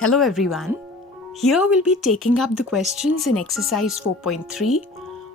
Hello everyone. Here we'll be taking up the questions in exercise 4.3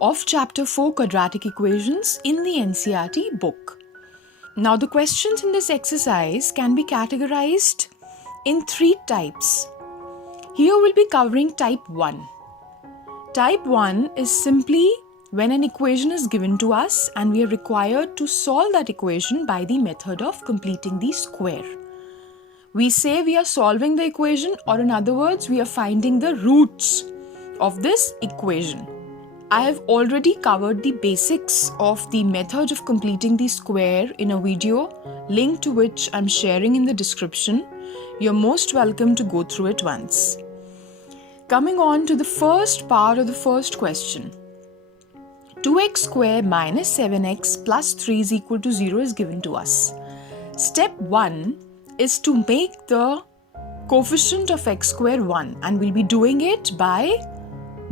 of chapter 4 quadratic equations in the NCERT book. Now the questions in this exercise can be categorized in three types. Here we'll be covering type 1. Type 1 is simply when an equation is given to us and we are required to solve that equation by the method of completing the square. We say we are solving the equation, or in other words, we are finding the roots of this equation. I have already covered the basics of the method of completing the square in a video, link to which I'm sharing in the description. You're most welcome to go through it once. Coming on to the first part of the first question. 2x square minus 7x plus 3 is equal to 0 is given to us. Step 1 is to make the coefficient of x square 1, and we'll be doing it by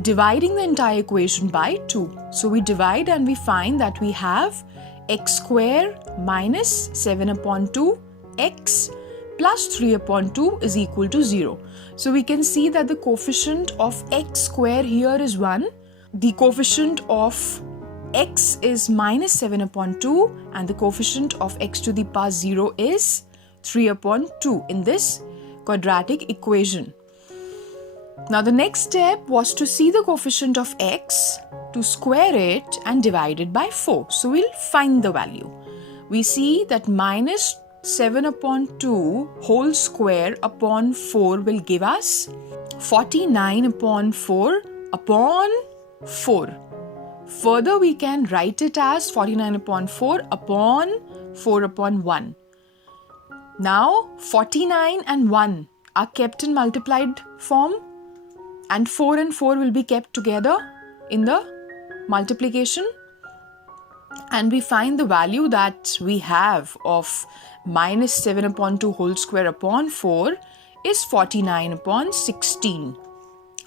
dividing the entire equation by 2. So we divide and we find that we have x square minus 7 upon 2 x plus 3 upon 2 is equal to 0. So we can see that the coefficient of x square here is 1. The coefficient of x is minus 7 upon 2 and the coefficient of x to the power 0 is 3 upon 2 in this quadratic equation. Now the next step was to see the coefficient of x, to square it and divide it by 4. So we'll find the value. We see that minus 7 upon 2 whole square upon 4 will give us 49 upon 4 upon 4. Further, we can write it as 49 upon 4 upon 4 upon 1. Now, 49 and 1 are kept in multiplied form, and 4 and 4 will be kept together in the multiplication, and we find the value that we have of minus 7 upon 2 whole square upon 4 is 49 upon 16.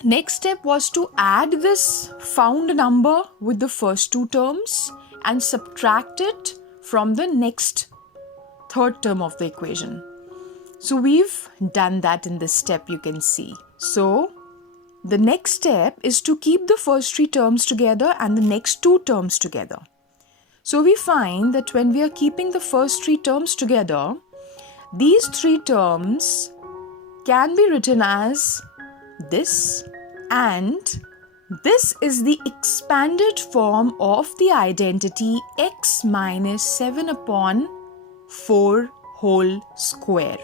Next step was to add this found number with the first two terms and subtract it from the next third term of the equation. So we've done that in this step, you can see. So the next step is to keep the first three terms together and the next two terms together. So we find that when we are keeping the first three terms together, these three terms can be written as this, and this is the expanded form of the identity x minus 7 upon 4 whole square.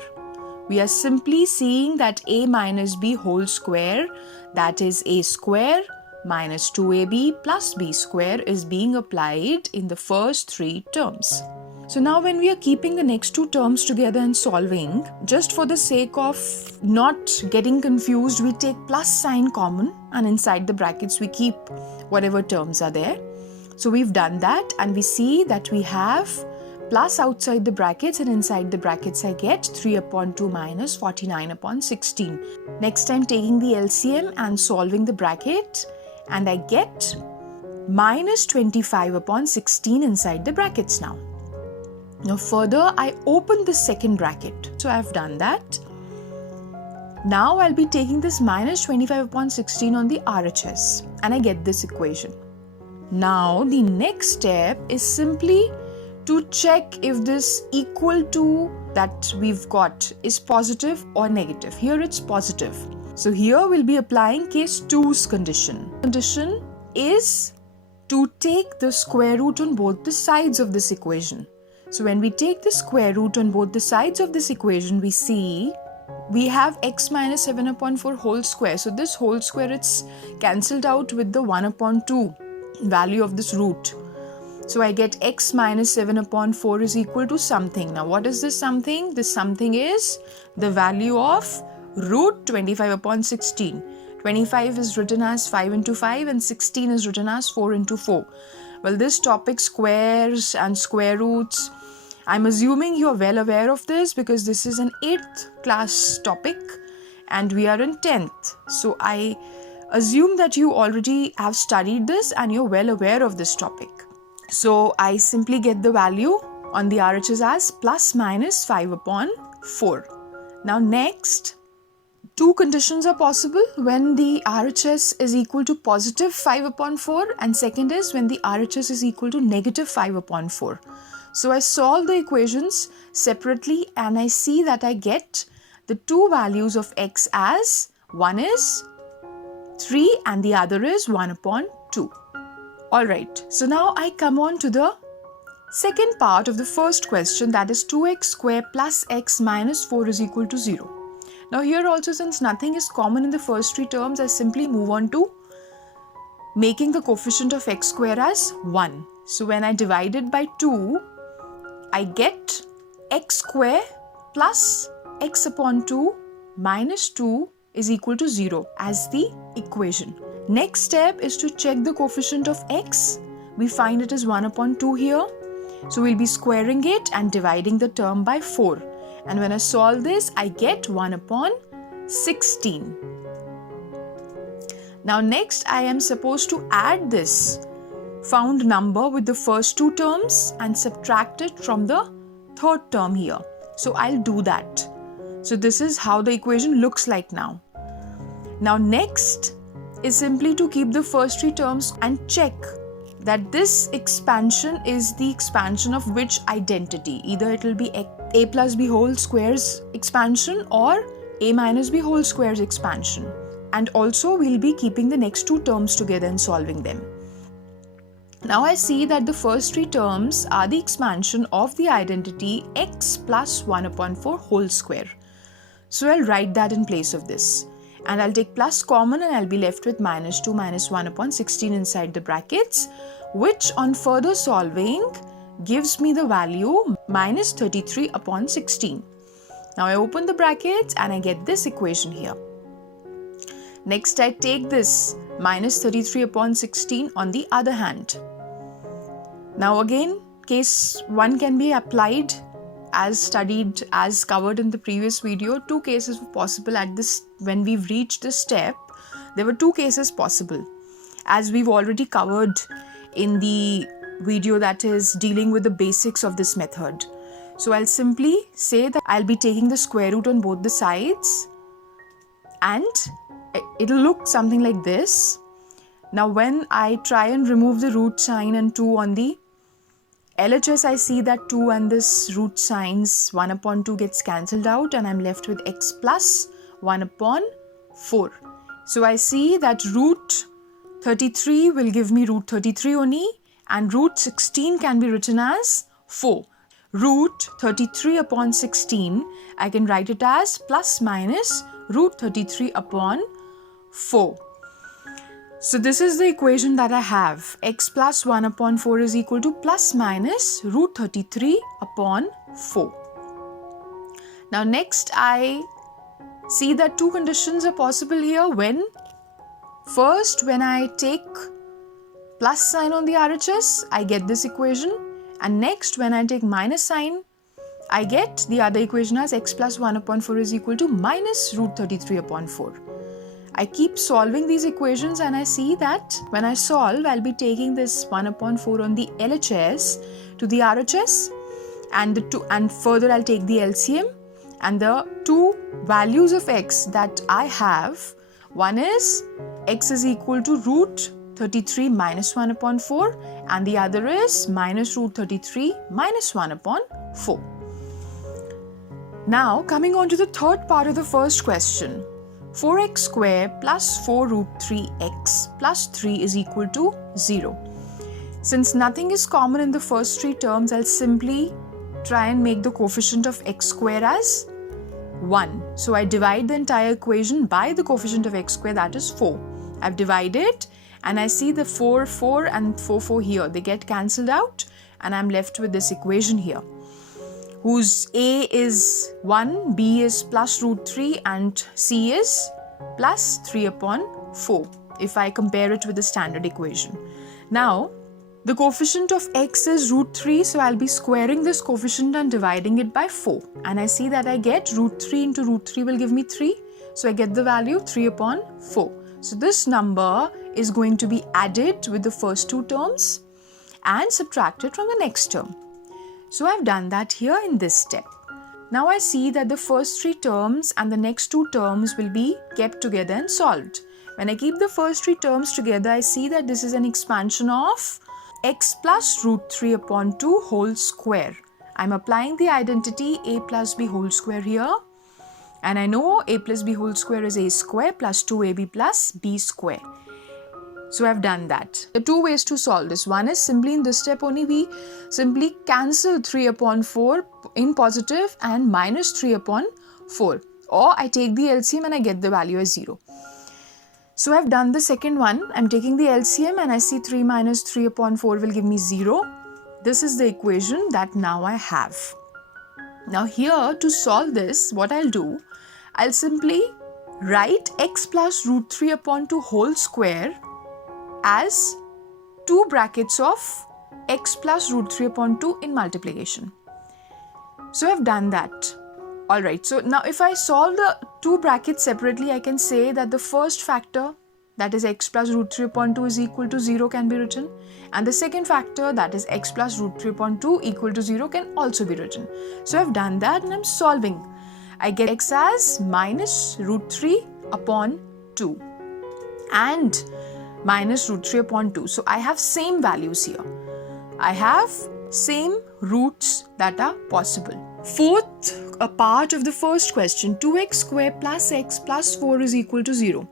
We are simply seeing that a minus b whole square, that is a square minus 2ab plus b square, is being applied in the first three terms. So now when we are keeping the next two terms together and solving, just for the sake of not getting confused, we take plus sign common and inside the brackets we keep whatever terms are there. So we've done that and we see that we have plus outside the brackets, and inside the brackets I get 3 upon 2 minus 49 upon 16. Next time taking the LCM and solving the bracket, and I get minus 25 upon 16 inside the brackets now. Now further I open the second bracket. So I've done that. Now I'll be taking this minus 25 upon 16 on the RHS and I get this equation. Now the next step is simply to check if this equal to that we've got is positive or negative. Here it's positive. So here we'll be applying case 2's condition. Condition is to take the square root on both the sides of this equation. So when we take the square root on both the sides of this equation, we see we have x minus 7 upon 4 whole square. So this whole square, it's cancelled out with the 1 upon 2 value of this root. So I get x minus 7 upon 4 is equal to something. Now what is this something? This something is the value of root 25 upon 16. 25 is written as 5 into 5 and 16 is written as 4 into 4. Well, this topic, squares and square roots, I'm assuming you're well aware of this because this is an 8th class topic and we are in 10th. So I assume that you already have studied this and you're well aware of this topic. So I simply get the value on the RHS as plus minus 5 upon 4. Now next, Two conditions are possible when the RHS is equal to positive 5 upon 4, and second is when the RHS is equal to negative 5 upon 4. So I solve the equations separately and I see that I get the two values of x as one is 3 and the other is 1 upon 2. Alright, so now I come on to the second part of the first question, that is 2x square plus x minus 4 is equal to 0. Now here also, since nothing is common in the first three terms, I simply move on to making the coefficient of x square as 1. So when I divide it by 2, I get x square plus x upon 2 minus 2 is equal to 0 as the equation. Next step is to check the coefficient of x. We find it is 1 upon 2 here. So we'll be squaring it and dividing the term by 4. And when I solve this, I get 1 upon 16. Now next, I am supposed to add this found number with the first two terms and subtract it from the third term here. So I'll do that. So this is how the equation looks like now. Now next is simply to keep the first three terms and check that this expansion is the expansion of which identity. Either it will be a plus b whole squares expansion or a minus b whole squares expansion. And also we'll be keeping the next two terms together and solving them. Now I see that the first three terms are the expansion of the identity x plus 1 upon 4 whole square. So I'll write that in place of this. And I'll take plus common and I'll be left with minus 2 minus 1 upon 16 inside the brackets, which on further solving gives me the value minus 33 upon 16. Now I open the brackets and I get this equation here. Next I take this minus 33 upon 16 on the other hand. Now again, case 1 can be applied as studied, as covered in the previous video. Two cases were possible at this. When we've reached this step, there were two cases possible, as we've already covered in the video that is dealing with the basics of this method. So I'll simply say that I'll be taking the square root on both the sides and it'll look something like this. Now when I try and remove the root sign and 2 on the LHS, I see that 2 and this root signs 1 upon 2 gets cancelled out and I'm left with x plus 1 upon 4. So I see that root 33 will give me root 33 only, and root 16 can be written as 4. Root 33 upon 16, I can write it as plus minus root 33 upon 4. So this is the equation that I have. X plus 1 upon 4 is equal to plus minus root 33 upon 4. Now next I see that two conditions are possible here. When I take plus sign on the RHS, I get this equation. And next when I take minus sign, I get the other equation as x plus 1 upon 4 is equal to minus root 33 upon 4. I keep solving these equations and I see that when I solve, I'll be taking this 1 upon 4 on the LHS to the RHS and further I'll take the LCM, and the two values of x that I have, one is x is equal to root 33 minus 1 upon 4 and the other is minus root 33 minus 1 upon 4. Now coming on to the third part of the first question. 4x square plus 4 root 3x plus 3 is equal to 0. Since nothing is common in the first three terms, I'll simply try and make the coefficient of x square as 1. So I divide the entire equation by the coefficient of x square, that is 4. I've divided and I see the 4, 4 and 4, 4 here. They get cancelled out and I'm left with this equation here, whose a is 1, b is plus root 3 and c is plus 3 upon 4 if I compare it with the standard equation. Now the coefficient of x is root 3, so I'll be squaring this coefficient and dividing it by 4, and I see that I get root 3 into root 3 will give me 3, so I get the value 3 upon 4. So this number is going to be added with the first two terms and subtracted from the next term. So I've done that here in this step. Now I see that the first 3 terms and the next 2 terms will be kept together and solved. When I keep the first 3 terms together, I see that this is an expansion of x plus root 3 upon 2 whole square. I'm applying the identity a plus b whole square here. And I know a plus b whole square is a square plus 2ab plus b square. So I've done that. There are 2 ways to solve this. One is simply in this step only we simply cancel 3 upon 4 in positive and minus 3 upon 4. Or I take the LCM and I get the value as 0. So I've done the second one. I'm taking the LCM and I see 3 minus 3 upon 4 will give me 0. This is the equation that now I have. Now here to solve this, what I'll do, I'll simply write x plus root 3 upon 2 whole square as 2 brackets of x plus root 3 upon 2 in multiplication. So I've done that. Alright, so now if I solve the 2 brackets separately, I can say that the first factor, that is x plus root 3 upon 2 is equal to 0 can be written. And the second factor, that is x plus root 3 upon 2 equal to 0 can also be written. So I've done that and I'm solving. I get x as minus root 3 upon 2 and minus root 3 upon 2. So I have same values here. I have same roots that are possible. Fourth, a part of the first question, 2x square plus x plus 4 is equal to 0.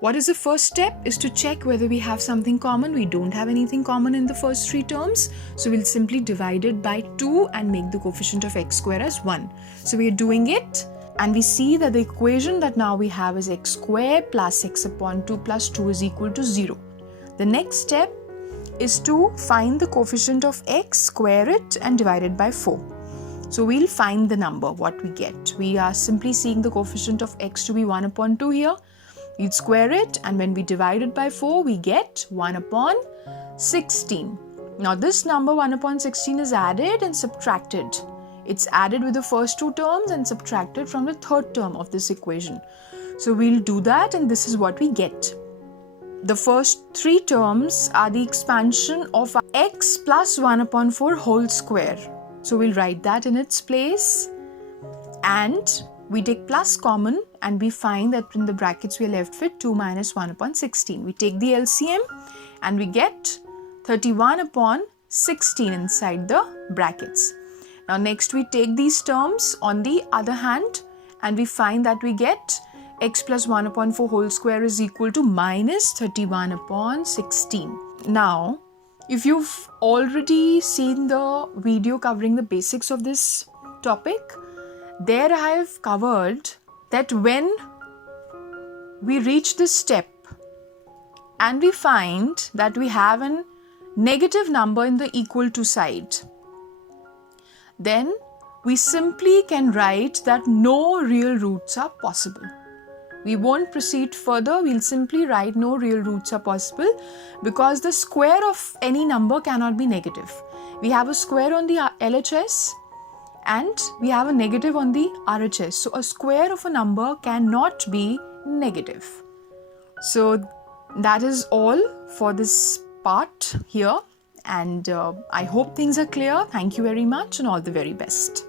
What is the first step is to check whether we have something common. We don't have anything common in the first 3 terms. So we'll simply divide it by 2 and make the coefficient of x square as 1. So we're doing it and we see that the equation that now we have is x square plus x upon 2 plus 2 is equal to 0. The next step is to find the coefficient of x, square it and divide it by 4. So we'll find the number, what we get. We are simply seeing the coefficient of x to be 1 upon 2 here. We'd square it and when we divide it by 4, we get 1 upon 16. Now this number 1 upon 16 is added and subtracted. It's added with the first 2 terms and subtracted from the third term of this equation. So we'll do that and this is what we get. The first 3 terms are the expansion of x plus 1 upon 4 whole square. So we'll write that in its place and we take plus common and we find that in the brackets we are left with 2 minus 1 upon 16. We take the LCM and we get 31 upon 16 inside the brackets. Now next we take these terms on the other hand and we find that we get x plus 1 upon 4 whole square is equal to minus 31 upon 16. Now if you've already seen the video covering the basics of this topic, there I have covered that when we reach this step and we find that we have a negative number in the equal to side, then we simply can write that no real roots are possible. We won't proceed further, we'll simply write no real roots are possible because the square of any number cannot be negative. We have a square on the LHS and we have a negative on the RHS. So a square of a number cannot be negative. So that is all for this part here and I hope things are clear. Thank you very much and all the very best.